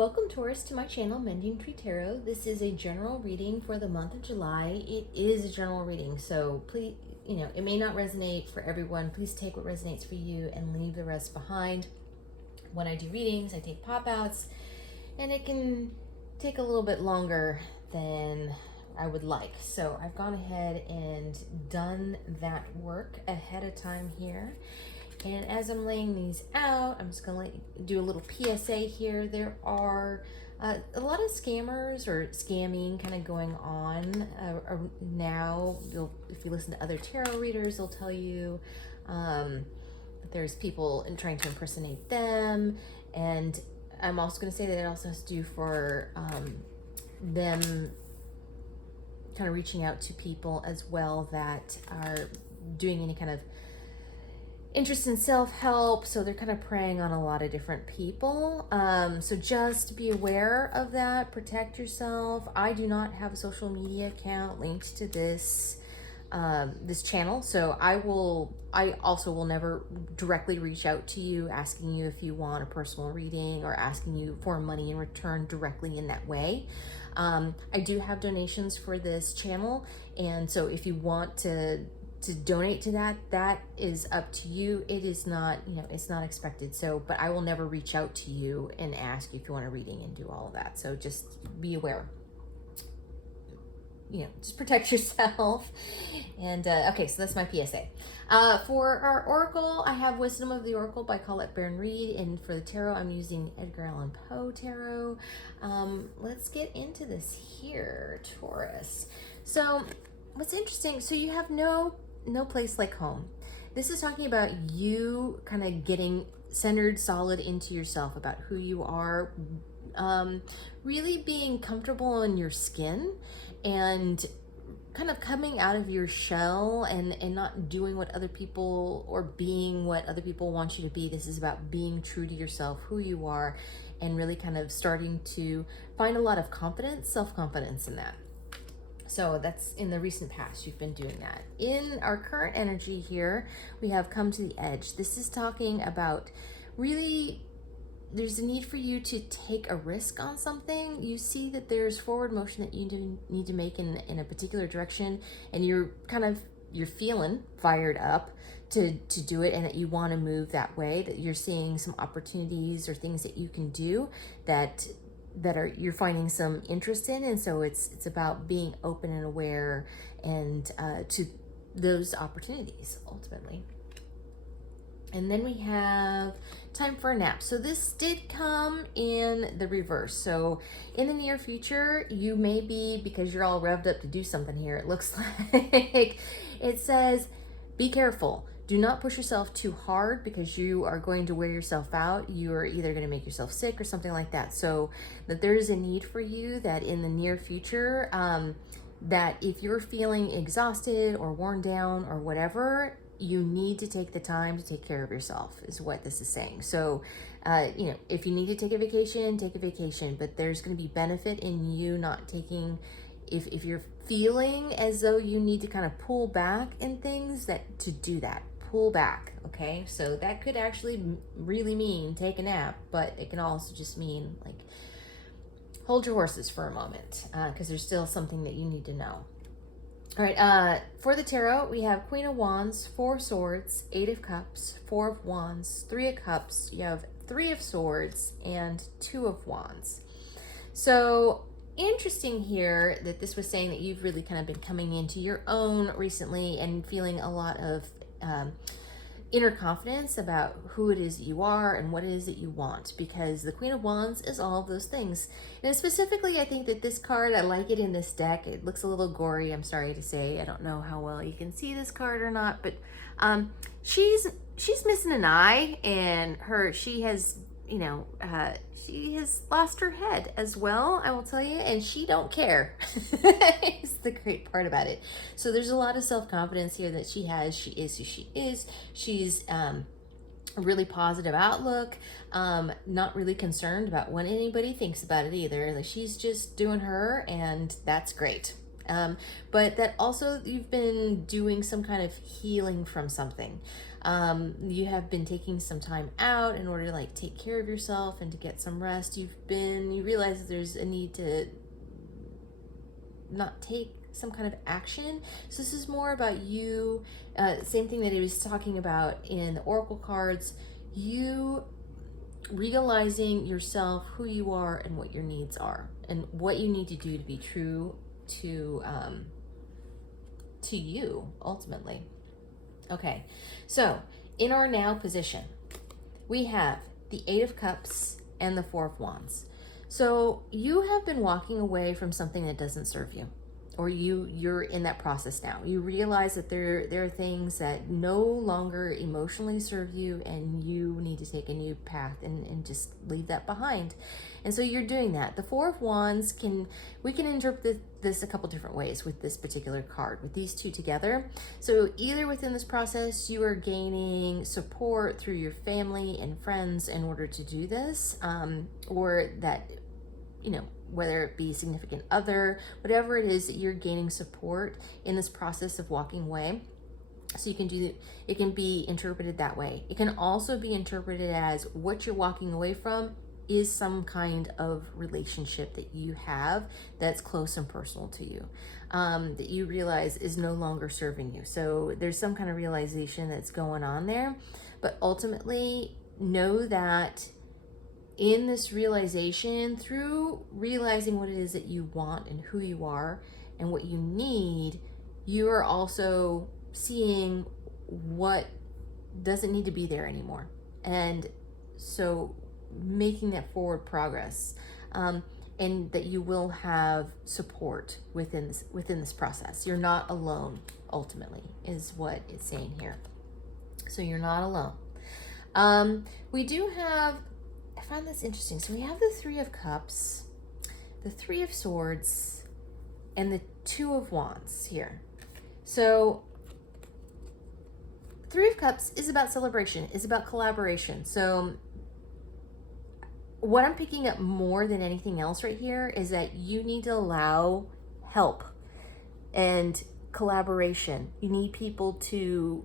Welcome, Taurus, to my channel, Mending Tree Tarot. This is a general reading for the month of July. It is a general reading, so please, it may not resonate for everyone. Please take what resonates for you and leave the rest behind. When I do readings, I take pop-outs, and it can take a little bit longer than I would like. So I've gone ahead and done that work ahead of time here. And as I'm laying these out, I'm just going to do a little PSA here. There are a lot of scammers or scamming kind of going on now. If you listen to other tarot readers, they'll tell you that there's people trying to impersonate them. And I'm also going to say that it also has to do for them kind of reaching out to people as well that are doing any kind of interest in self-help, so they're kind of preying on a lot of different people. So just be aware of that, protect yourself. I do not have a social media account linked to this this channel, so I also will never directly reach out to you asking you if you want a personal reading or asking you for money in return directly in that way. I do have donations for this channel, and so if you want to donate to that is up to you. It is not, it's not expected. So, but I will never reach out to you and ask you if you want a reading and do all of that. So just be aware. Just protect yourself. And okay, so that's my PSA. For our Oracle, I have Wisdom of the Oracle by Colette Baron Reed, and for the Tarot, I'm using Edgar Allan Poe Tarot. Let's get into this here, Taurus. So what's interesting, so you have no place like home. This is talking about you kind of getting centered, solid into yourself, about who you are, really being comfortable in your skin and kind of coming out of your shell and not doing what other people or being what other people want you to be. This is about being true to yourself, who you are, and really kind of starting to find a lot of confidence, self-confidence in that. So that's in the recent past, you've been doing that. In our current energy here, we have Come to the Edge. This is talking about really, there's a need for you to take a risk on something. You see that there's forward motion that you need to make in a particular direction, and you're feeling fired up to do it, and that you want to move that way, that you're seeing some opportunities or things that you can do that you're finding some interest in. And so it's about being open and aware and to those opportunities ultimately. And then we have Time for a Nap. So this did come in the reverse. So in the near future, you may be, because you're all revved up to do something here, it looks like it says, be careful. Do not push yourself too hard, because you are going to wear yourself out. You are either going to make yourself sick or something like that. So that there is a need for you that in the near future, that if you're feeling exhausted or worn down or whatever, you need to take the time to take care of yourself, is what this is saying. So, if you need to take a vacation, but there's going to be benefit in you not taking, if you're feeling as though you need to kind of pull back in things, to do that. Pull back, okay? So that could actually really mean take a nap, but it can also just mean like hold your horses for a moment, because there's still something that you need to know. All right, for the tarot, we have Queen of Wands, Four of Swords, Eight of Cups, Four of Wands, Three of Cups. You have Three of Swords and Two of Wands. So interesting here that this was saying that you've really kind of been coming into your own recently and feeling a lot of inner confidence about who it is that you are and what it is that you want, because the Queen of Wands is all of those things. And specifically, I think that this card, I like it in this deck. It looks a little gory, I'm sorry to say. I don't know how well you can see this card or not, but she's missing an eye, and she has lost her head as well, I will tell you, and she don't care. It's the great part about it. So there's a lot of self-confidence here that she has. She is who she is. She's a really positive outlook, not really concerned about what anybody thinks about it either. Like, she's just doing her, and that's great. But that also, you've been doing some kind of healing from something. You have been taking some time out in order to like take care of yourself and to get some rest. You realize that there's a need to not take some kind of action. So this is more about you, same thing that he was talking about in the oracle cards, you realizing yourself, who you are and what your needs are and what you need to do to be true to you ultimately. Okay, so in our now position, we have the Eight of Cups and the Four of Wands. So you have been walking away from something that doesn't serve you, or you're in that process now. You realize that there are things that no longer emotionally serve you, and you need to take a new path and just leave that behind. And so you're doing that. The Four of Wands, we can interpret this a couple different ways with this particular card, with these two together. So either within this process, you are gaining support through your family and friends in order to do this, or that, whether it be significant other, whatever it is that you're gaining support in this process of walking away. So it can be interpreted that way. It can also be interpreted as what you're walking away from is some kind of relationship that you have that's close and personal to you, that you realize is no longer serving you. So there's some kind of realization that's going on there, but ultimately know that in this realization, through realizing what it is that you want and who you are and what you need, you are also seeing what doesn't need to be there anymore. And so making that forward progress, and that you will have support within this process. You're not alone, ultimately, is what it's saying here. So you're not alone. We do have, I find this interesting. So we have the Three of Cups, the Three of Swords, and the Two of Wands here. So Three of Cups is about celebration, is about collaboration. So what I'm picking up more than anything else right here is that you need to allow help and collaboration. You need to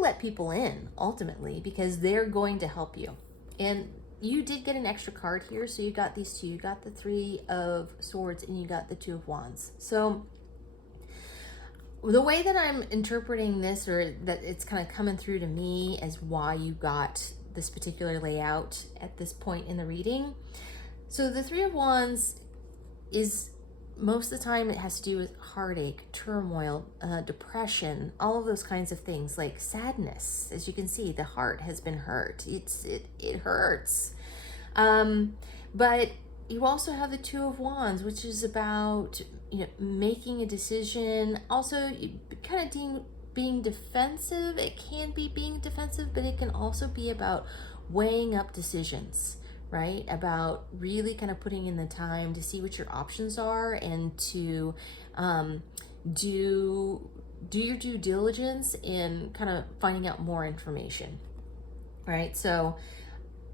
let people in ultimately, because they're going to help you. And you did get an extra card here. So you got these two, you got the Three of Swords and you got the Two of Wands. So the way that I'm interpreting this, or that it's kind of coming through to me as why you got this particular layout at this point in the reading. So the Three of Wands is, most of the time it has to do with heartache, turmoil, depression, all of those kinds of things, like sadness. As you can see, the heart has been hurt. It hurts. But you also have the Two of Wands, which is about making a decision. Also, kind of being defensive. It can be being defensive, but it can also be about weighing up decisions, right? About really kind of putting in the time to see what your options are, and to do your due diligence in kind of finding out more information, right? So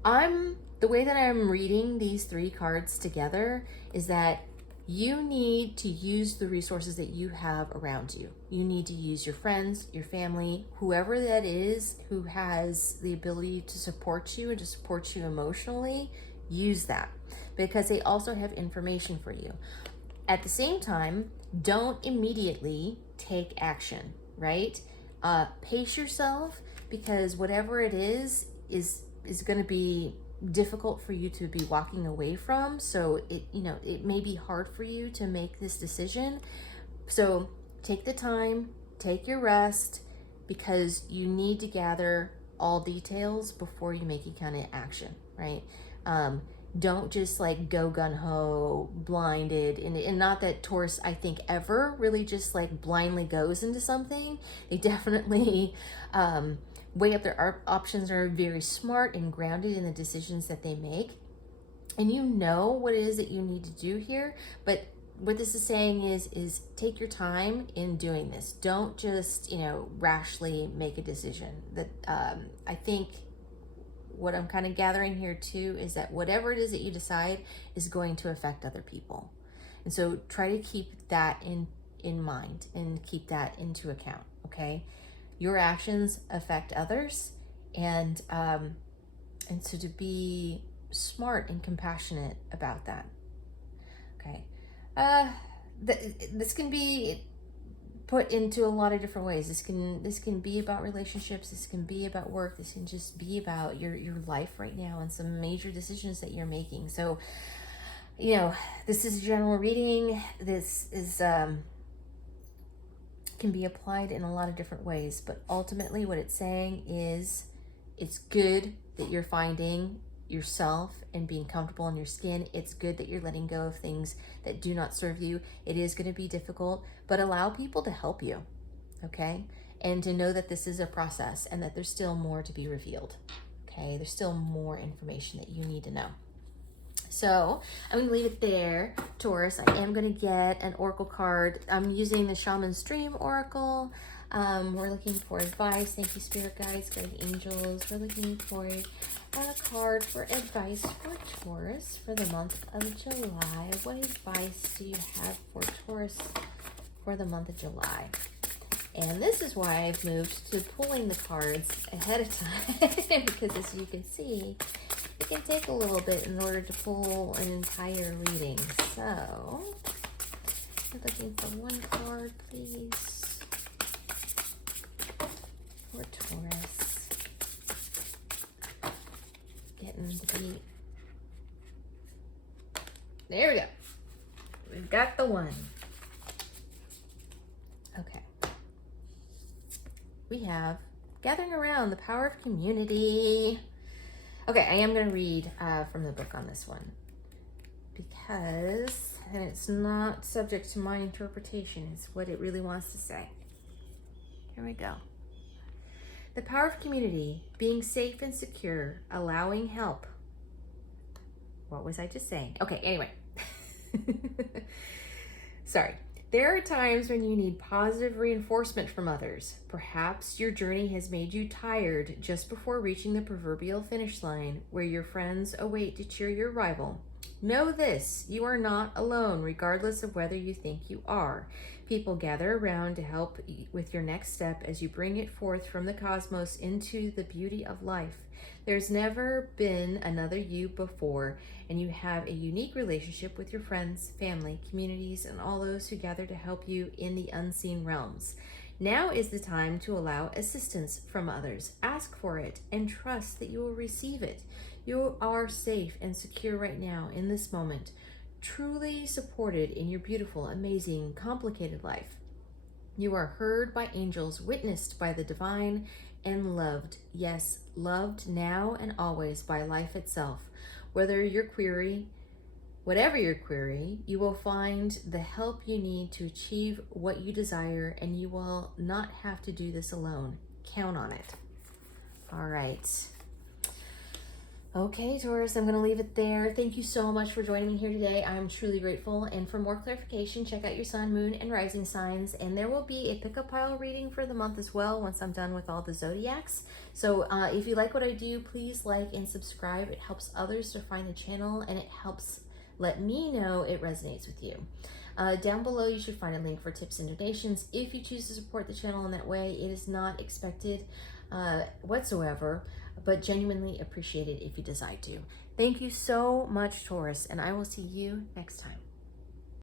the way that I'm reading these three cards together is that you need to use the resources that you have around you. You need to use your friends, your family, whoever that is who has the ability to support you and to support you emotionally. Use that, because they also have information for you. At the same time, don't immediately take action, right? Pace yourself, because whatever it is going to be difficult for you to be walking away from. So it may be hard for you to make this decision. So take the time, take your rest, because you need to gather all details before you make any kind of action, right? Don't just like go gun-ho, blinded, and not that Taurus, I think, ever really just like blindly goes into something. They definitely weigh up their options, are very smart and grounded in the decisions that they make. And you know what it is that you need to do here. But what this is saying is take your time in doing this. Don't just, rashly make a decision. That I think what I'm kind of gathering here too is that whatever it is that you decide is going to affect other people. And so try to keep that in mind and keep that into account, okay? Your actions affect others, and so to be smart and compassionate about that. Okay. This can be put into a lot of different ways. This can be about relationships. This can be about work. This can just be about your life right now and some major decisions that you're making. So, this is a general reading. This is can be applied in a lot of different ways, but ultimately what it's saying is it's good that you're finding yourself and being comfortable in your skin. It's good that you're letting go of things that do not serve you. It is going to be difficult, but allow people to help you, okay? And to know that this is a process and that there's still more to be revealed, okay? There's still more information that you need to know. So I'm going to leave it there, Taurus. I am going to get an oracle card. I'm using the Shaman's Dream Oracle. We're looking for advice. Thank you, Spirit Guides, Guardian Angels. We're looking for a card for advice for Taurus for the month of July. What advice do you have for Taurus for the month of July? And this is why I've moved to pulling the cards ahead of time because as you can see, it can take a little bit in order to pull an entire reading. So, we're looking for one card, please, for Taurus. Getting the beat. There we go. We've got the one. Okay. We have Gathering Around, the Power of Community. Okay, I am going to read from the book on this one because, and it's not subject to my interpretation, it's what it really wants to say. Here we go. The power of community, being safe and secure, allowing help. What was I just saying? Okay, anyway. Sorry. There are times when you need positive reinforcement from others. Perhaps your journey has made you tired just before reaching the proverbial finish line where your friends await to cheer your arrival. Know this, you are not alone, regardless of whether you think you are. People gather around to help with your next step as you bring it forth from the cosmos into the beauty of life. There's never been another you before, and you have a unique relationship with your friends, family, communities, and all those who gather to help you in the unseen realms. Now is the time to allow assistance from others. Ask for it and trust that you will receive it. You are safe and secure right now in this moment, truly supported in your beautiful, amazing, complicated life. You are heard by angels, witnessed by the divine, and loved. Yes, loved now and always by life itself. Whatever your query, you will find the help you need to achieve what you desire, and you will not have to do this alone. Count on it. All right. Okay, Taurus, I'm going to leave it there. Thank you so much for joining me here today. I'm truly grateful. And for more clarification, check out your sun, moon, and rising signs. And there will be a pick-up pile reading for the month as well once I'm done with all the zodiacs. So if you like what I do, please like and subscribe. It helps others to find the channel, and it helps let me know it resonates with you. Down below, you should find a link for tips and donations. If you choose to support the channel in that way, it is not expected whatsoever, but genuinely appreciated if you decide to. Thank you so much, Taurus, and I will see you next time.